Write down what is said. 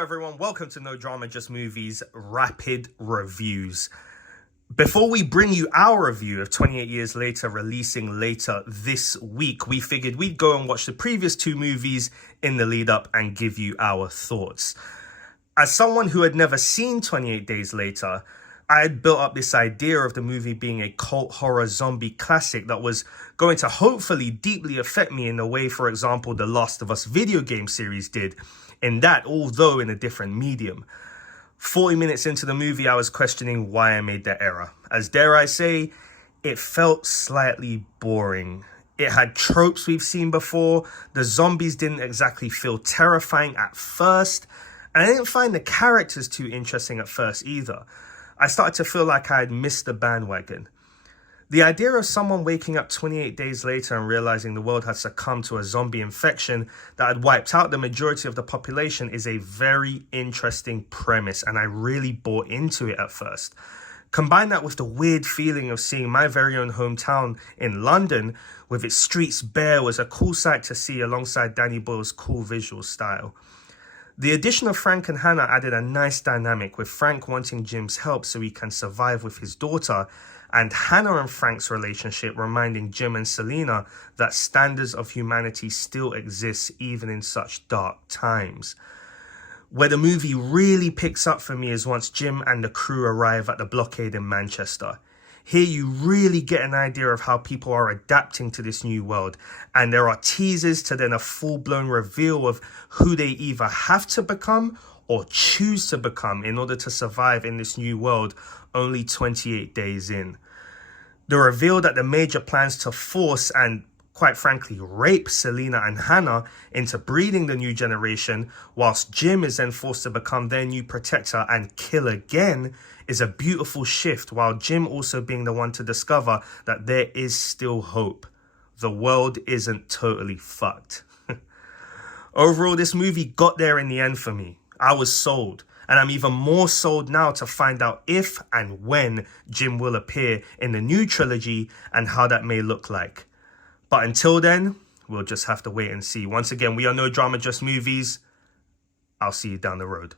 Hello everyone, welcome to No Drama Just Movies Rapid Reviews. Before we bring you our review of 28 Years Later releasing later this week, we figured we'd go and watch the previous two movies in the lead up and give you our thoughts. As someone who had never seen 28 Days Later, I had built up this idea of the movie being a cult horror zombie classic that was going to hopefully deeply affect me in the way, for example, the Last of Us video game series did, in that, although in a different medium. 40 minutes into the movie, I was questioning why I made that error. As dare I say, it felt slightly boring. It had tropes we've seen before, the zombies didn't exactly feel terrifying at first, and I didn't find the characters too interesting at first either. I started to feel like I had missed the bandwagon. The idea of someone waking up 28 days later and realizing the world had succumbed to a zombie infection that had wiped out the majority of the population is a very interesting premise, and I really bought into it at first. Combine that with the weird feeling of seeing my very own hometown in London with its streets bare was a cool sight to see alongside Danny Boyle's cool visual style. The addition of Frank and Hannah added a nice dynamic, with Frank wanting Jim's help so he can survive with his daughter, and Hannah and Frank's relationship reminding Jim and Selena that standards of humanity still exist even in such dark times. Where the movie really picks up for me is once Jim and the crew arrive at the blockade in Manchester. Here you really get an idea of how people are adapting to this new world, and there are teasers to then a full-blown reveal of who they either have to become or choose to become in order to survive in this new world only 28 days in. The reveal that the major plans to force and, quite frankly, rape Selena and Hannah into breeding the new generation, whilst Jim is then forced to become their new protector and kill again, is a beautiful shift, while Jim also being the one to discover that there is still hope. The world isn't totally fucked. Overall, this movie got there in the end for me. I was sold, and I'm even more sold now to find out if and when Jim will appear in the new trilogy and how that may look like. But until then, we'll just have to wait and see. Once again, we are No Drama Just Movies. I'll see you down the road.